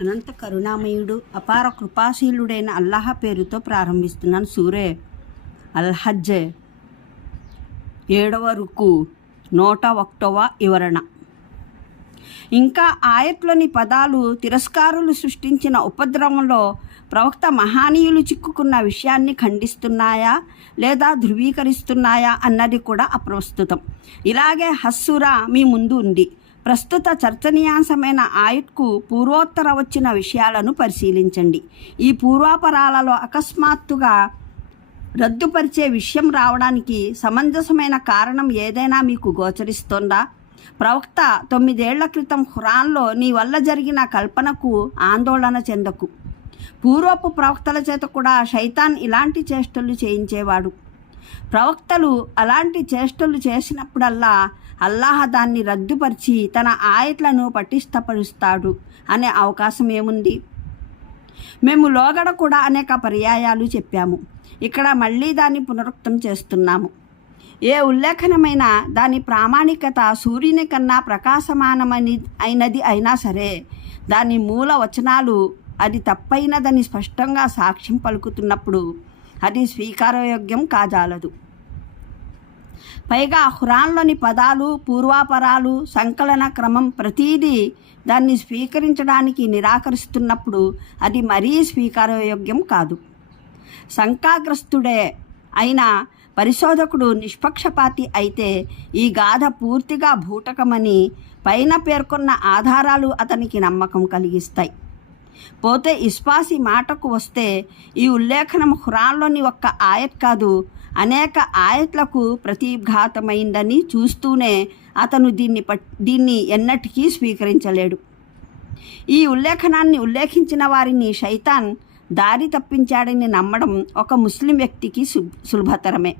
అనంత కరుణామయుడు అపార కృపాశీలుడైన అల్లాహ పేరుతో ప్రారంభిస్తున్నాను. సూరే అల్హజ్ ఏడవ రుకు నూట ఒకటవ వివరణ. ఇంకా ఆయట్లోని పదాలు తిరస్కారులు సృష్టించిన ఉపద్రవంలో ప్రవక్త మహానీయులు చిక్కుకున్న విషయాన్ని ఖండిస్తున్నాయా లేదా ధృవీకరిస్తున్నాయా అన్నది కూడా అప్రస్తుతం. ఇలాగే హస్సురా మీ ముందు ఉంది. ప్రస్తుత చర్చనీయాంశమైన ఆయట్కు పూర్వోత్తర వచ్చిన విషయాలను పరిశీలించండి. ఈ పూర్వాపరాలలో అకస్మాత్తుగా రద్దుపరిచే విషయం రావడానికి సమంజసమైన కారణం ఏదైనా మీకు గోచరిస్తోందా? ప్రవక్త తొమ్మిదేళ్ళ క్రితం ఖురాన్లో నీ వల్ల జరిగిన కల్పనకు ఆందోళన చెందకు. పూర్వపు ప్రవక్తల చేత కూడా శైతాన్ ఇలాంటి చేష్టలు చేయించేవాడు. ప్రవక్తలు అలాంటి చేష్టలు చేసినప్పుడల్లా అల్లాహ దాన్ని రద్దుపరిచి తన ఆయట్లను పటిష్టపరుస్తాడు అనే అవకాశం ఏముంది? మేము లోగడ కూడా అనేక పర్యాయాలు చెప్పాము. ఇక్కడ మళ్ళీ దాన్ని పునరుక్తం చేస్తున్నాము. ఏ ఉల్లేఖనమైన దాని ప్రామాణికత సూర్యుని కన్నా ప్రకాశమానమని అయినది అయినా సరే దాని మూల వచనాలు అది తప్పైనదని స్పష్టంగా సాక్ష్యం పలుకుతున్నప్పుడు అది స్వీకారయోగ్యం కాజాలదు. పైగా హురాన్లోని పదాలు పూర్వాపరాలు సంకలన క్రమం ప్రతీదీ దాన్ని స్వీకరించడానికి నిరాకరిస్తున్నప్పుడు అది మరీ స్వీకారయోగ్యం కాదు. శంకాగ్రస్తుడే అయిన పరిశోధకుడు నిష్పక్షపాతి అయితే ఈ గాథ పూర్తిగా భూటకమని పైన పేర్కొన్న ఆధారాలు అతనికి నమ్మకం కలిగిస్తాయి. పోతే ఇస్పాసి మాటకు వస్తే ఈ ఉల్లేఖనం హురాన్లోని ఒక్క ఆయత్ కాదు అనేక ఆయత్లకు ప్రతిఘాతమైందని చూస్తూనే అతను దీన్ని పట్ దీన్ని ఎన్నటికీ స్వీకరించలేడు. ఈ ఉల్లేఖనాన్ని ఉల్లేఖించిన వారిని శైతాన్ దారి తప్పించాడని నమ్మడం ఒక ముస్లిం వ్యక్తికి సు సులభతరమే.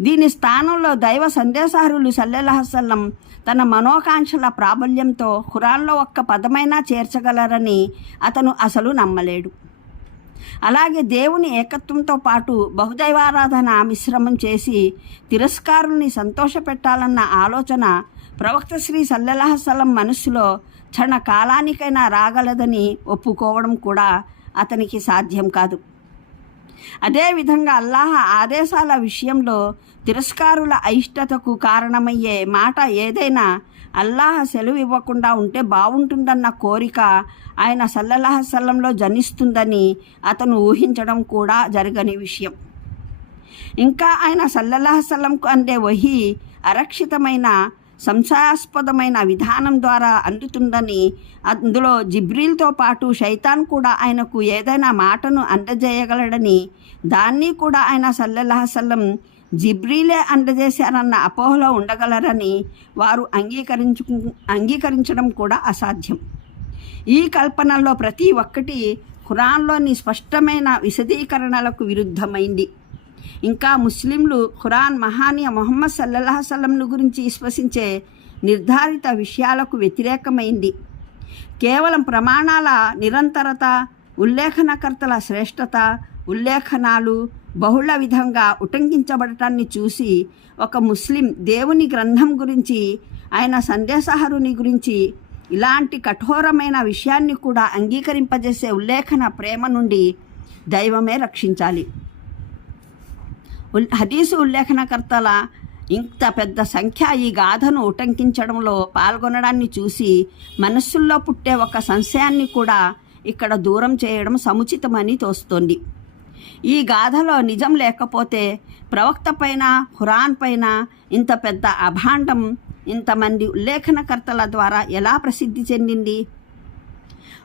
దీని స్థానంలో దైవ సందేశారులు సల్లెలహసల్లం తన మనోకాంక్షల ప్రాబల్యంతో ఖురాన్లో ఒక్క పదమైనా చేర్చగలరని అతను అసలు నమ్మలేడు. అలాగే దేవుని ఏకత్వంతో పాటు బహుదైవారాధన మిశ్రమం చేసి తిరస్కారుల్ని సంతోషపెట్టాలన్న ఆలోచన ప్రవక్త శ్రీ సల్లెలహసలం మనస్సులో క్షణ కాలానికైనా రాగలదని ఒప్పుకోవడం కూడా అతనికి సాధ్యం కాదు. అదేవిధంగా అల్లాహ ఆదేశాల విషయంలో తిరస్కారుల అయిష్టతకు కారణమయ్యే మాట ఏదైనా అల్లాహ సెలవు ఇవ్వకుండా ఉంటే బాగుంటుందన్న కోరిక ఆయన సల్లల్లాహసల్లంలో జనిస్తుందని అతను ఊహించడం కూడా జరగని విషయం. ఇంకా ఆయన సల్లల్లాహసల్లంకు అందే వహి అరక్షితమైన సంశయాస్పదమైన విధానం ద్వారా అందుతుందని అందులో జిబ్రీల్తో పాటు శైతాన్ కూడా ఆయనకు ఏదైనా మాటను అందజేయగలడని దాన్ని కూడా ఆయన సల్లెల్లాహసల్లం జిబ్రీలే అందజేశారన్న అపోహలో ఉండగలరని వారు అంగీకరించు అంగీకరించడం కూడా అసాధ్యం. ఈ కల్పనల్లో ప్రతి ఒక్కటి ఖురాన్లోని స్పష్టమైన విశదీకరణలకు విరుద్ధమైంది. ఇంకా ముస్లింలు ఖురాన్ మహానీయ మొహమ్మద్ సల్లల్లాహ సల్లంను గురించి విశ్వసించే నిర్ధారిత విషయాలకు వ్యతిరేకమైంది. కేవలం ప్రమాణాల నిరంతరత ఉల్లేఖనకర్తల శ్రేష్టత ఉల్లేఖనాలు బహుళ విధంగా ఉటంకించబడటాన్ని చూసి ఒక ముస్లిం దేవుని గ్రంథం గురించి ఆయన సందేశహరుని గురించి ఇలాంటి కఠోరమైన విషయాన్ని కూడా అంగీకరింపజేసే ఉల్లేఖన ప్రేమ నుండి దైవమే రక్షించాలి. హదీసు ఉల్లేఖనకర్తల ఇంత పెద్ద సంఖ్య ఈ గాథను ఉటంకించడంలో పాల్గొనడాన్ని చూసి మనస్సుల్లో పుట్టే ఒక సంశయాన్ని కూడా ఇక్కడ దూరం చేయడం సముచితమని తోస్తోంది. ఈ గాథలో నిజం లేకపోతే ప్రవక్త పైన ఖురాన్ పైన ఇంత పెద్ద అభాండం ఇంతమంది ఉల్లేఖనకర్తల ద్వారా ఎలా ప్రసిద్ధి చెందింది?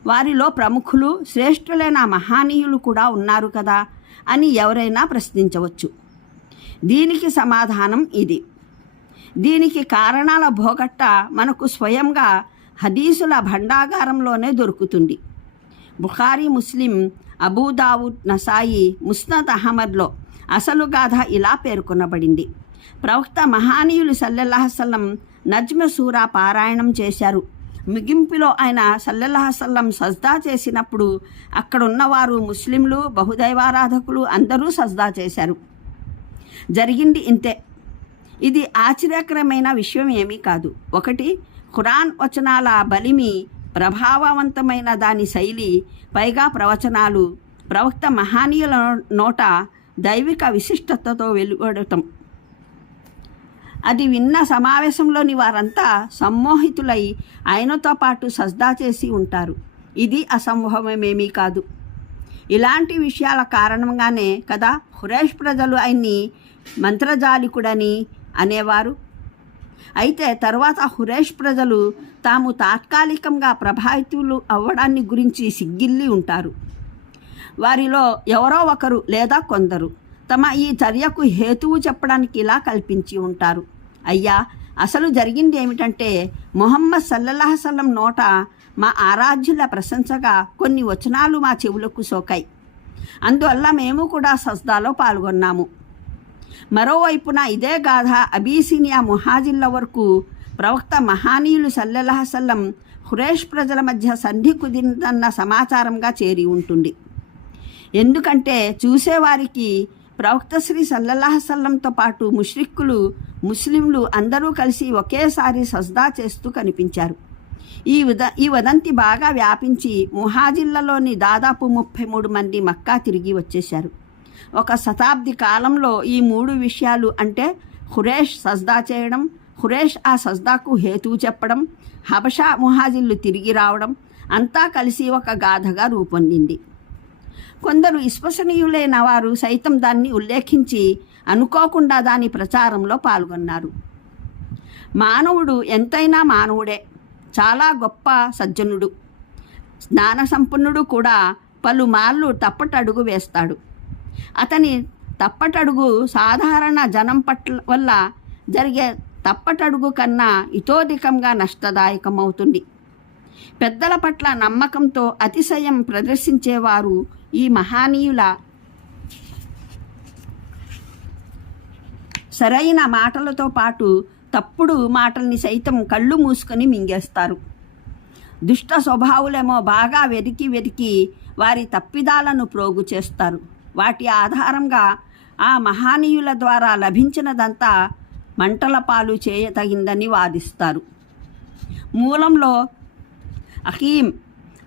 వారిలో ప్రముఖులు శ్రేష్ఠులైన మహానీయులు కూడా ఉన్నారు కదా అని ఎవరైనా ప్రశ్నించవచ్చు. దీనికి సమాధానం ఇది. దీనికి కారణాల భోగట్ట మనకు స్వయంగా హదీసుల భండాగారంలోనే దొరుకుతుంది. బుఖారీ ముస్లిం అబూదావుద్ నసాయి ముస్నద్ అహ్మద్లో అసలు గాథ ఇలా పేర్కొనబడింది. ప్రవక్త మహానీయులు సల్లెల్లాహసల్లం నజ్మ సూరా పారాయణం చేశారు. ముగింపులో ఆయన సల్లెల్లాహసల్లం సజ్దా చేసినప్పుడు అక్కడున్నవారు ముస్లింలు బహుదైవారాధకులు అందరూ సజ్దా చేశారు. జరిగింది ఇంతే. ఇది ఆశ్చర్యకరమైన విషయం ఏమీ కాదు. ఒకటి ఖురాన్ వచనాల బలిమి ప్రభావవంతమైన దాని శైలి పైగా ప్రవచనాలు ప్రవక్త మహానీయుల నోట దైవిక విశిష్టతతో వెలువడటం. అది విన్న సమావేశంలోని వారంతా సమ్మోహితులై ఆయనతో పాటు సజ్దా చేసి ఉంటారు. ఇది అసంభవమేమీ కాదు. ఇలాంటి విషయాల కారణంగానే కదా హురేష్ ప్రజలు ఆయన్ని మంత్రజాలికుడని అనేవారు. అయితే తర్వాత హురేష్ ప్రజలు తాము తాత్కాలికంగా ప్రభావితులు అవ్వడాన్ని గురించి సిగ్గిల్లి ఉంటారు. వారిలో ఎవరో ఒకరు లేదా కొందరు తమ ఈ చర్యకు హేతువు చెప్పడానికి ఇలా కల్పించి ఉంటారు. అయ్యా అసలు జరిగింది ఏమిటంటే మొహమ్మద్ సల్లల్లాహ నోట మా ఆరాధ్యుల ప్రశంసగా కొన్ని వచనాలు మా చెవులకు సోకాయి. అందువల్ల మేము కూడా సజ్దాలో పాల్గొన్నాము. మరోవైపున ఇదే గాథ అబీసినియా ముహాజిల్ల వరకు ప్రవక్త మహానీయులు సల్లెలహసల్లం హురేష్ ప్రజల మధ్య సంధి కుదిరిందన్న సమాచారంగా చేరి ఉంటుంది. ఎందుకంటే చూసేవారికి ప్రవక్త శ్రీ సల్లల్లాహసల్లంతో పాటు ముష్రిక్కులు ముస్లింలు అందరూ కలిసి ఒకేసారి సజ్దా చేస్తూ కనిపించారు. ఈ ఉద ఈ వదంతి బాగా వ్యాపించి ముహాజిల్లలోని దాదాపు ముప్పై మూడు మంది మక్కా తిరిగి వచ్చేశారు. ఒక శతాబ్ది కాలంలో ఈ మూడు విషయాలు అంటే హురేష్ సజ్దా చేయడం హురేష్ ఆ సజ్దాకు హేతువు చెప్పడం హబషా ముహాజిల్లు తిరిగి రావడం అంతా కలిసి ఒక గాథగా రూపొందింది. కొందరు విశ్వసనీయులైన వారు సైతం దాన్ని ఉల్లేఖించి అనుకోకుండా దాని ప్రచారంలో పాల్గొన్నారు. మానవుడు ఎంతైనా మానవుడే. చాలా గొప్ప సజ్జనుడు. జ్ఞాన సంపన్నుడు కూడా పలుమార్లు తప్పటడుగు వేస్తాడు. అతని తప్పటడుగు సాధారణ జనం పట్ల వల్ల జరిగే తప్పటడుగు కన్నా ఇతోధికంగా నష్టదాయకమవుతుంది. పెద్దల పట్ల నమ్మకంతో అతిశయం ప్రదర్శించేవారు ఈ మహానీయుల సరైన మాటలతో పాటు తప్పుడు మాటల్ని సైతం కళ్ళు మూసుకొని మింగేస్తారు. దుష్ట స్వభావులేమో బాగా వెతికి వెతికి వారి తప్పిదాలను ప్రోగు చేస్తారు. వాటి ఆధారంగా ఆ మహానీయుల ద్వారా లభించినదంతా మంటల పాలు చేయతగిందని వాదిస్తారు. మూలంలో అహీం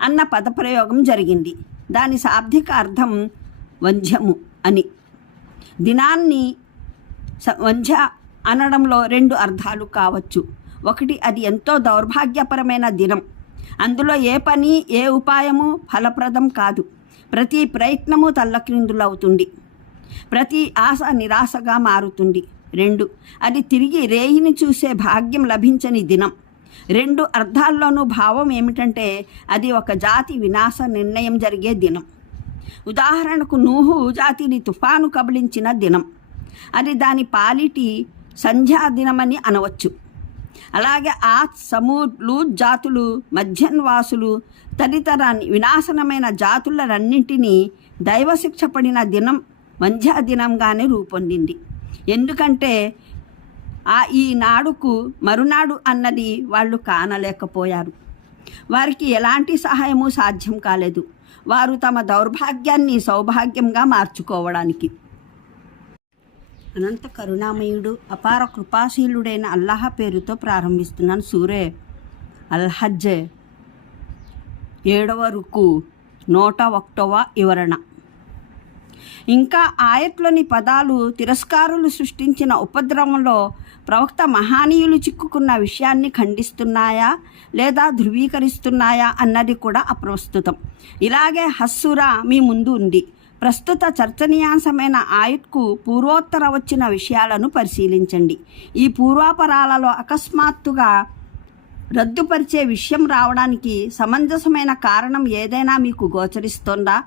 అన్న పదప్రయోగం జరిగింది. దాని శాబ్దిక అర్థం వంధ్యము అని. దినాన్ని వంధ్య అనడంలో రెండు అర్థాలు కావచ్చు. ఒకటి అది ఎంతో దౌర్భాగ్యపరమైన దినం. అందులో ఏ పని ఏ ఉపాయము ఫలప్రదం కాదు. ప్రతి ప్రయత్నము తల్లక్రిందులవుతుంది ప్రతి ఆశ నిరాశగా మారుతుంది. రెండు అది తిరిగి రేయిని చూసే భాగ్యం లభించని దినం. రెండు అర్థాల్లోనూ భావం ఏమిటంటే అది ఒక జాతి వినాశ నిర్ణయం జరిగే దినం. ఉదాహరణకు నూహు జాతిని తుఫాను కబలించిన దినం. అది దాని పాలిటి సంధ్యా దినమని అనవచ్చు. అలాగే ఆ సమూలు జాతులు మధ్యన్వాసులు తదితర వినాశనమైన జాతులన్నింటినీ దైవశిక్ష పడిన దినం వంధ్యా దినంగానే రూపొందింది. ఎందుకంటే ఆ ఈనాడుకు మరునాడు అన్నది వాళ్ళు కానలేకపోయారు. వారికి ఎలాంటి సహాయము సాధ్యం కాలేదు. వారు తమ దౌర్భాగ్యాన్ని సౌభాగ్యంగా మార్చుకోవడానికి. అనంత కరుణామయుడు అపార కృపాశీలుడైన అల్లాహ పేరుతో ప్రారంభిస్తున్నాను. సూరే అల్హజ్ ఏడవ రుకు నూట ఒకటవ వివరణ. ఇంకా ఆయట్లోని పదాలు తిరస్కారులు సృష్టించిన ఉపద్రవంలో ప్రవక్త మహానీయులు చిక్కుకున్న విషయాన్ని ఖండిస్తున్నాయా? లేదా ధృవీకరిస్తున్నాయా? అన్నది కూడా అప్రస్తుతం. ఇలాగే హస్సురా మీ ముందు ఉంది. ప్రస్తుత చర్చనీయాంశమైన ఆయత్కు పూర్వోత్తర వచ్చిన విషయాలను పరిశీలించండి. ఈ పూర్వాపరాలలో అకస్మాత్తుగా రద్దుపరిచే విషయం రావడానికి సమంజసమైన కారణం ఏదైనా మీకు గోచరిస్తోందా?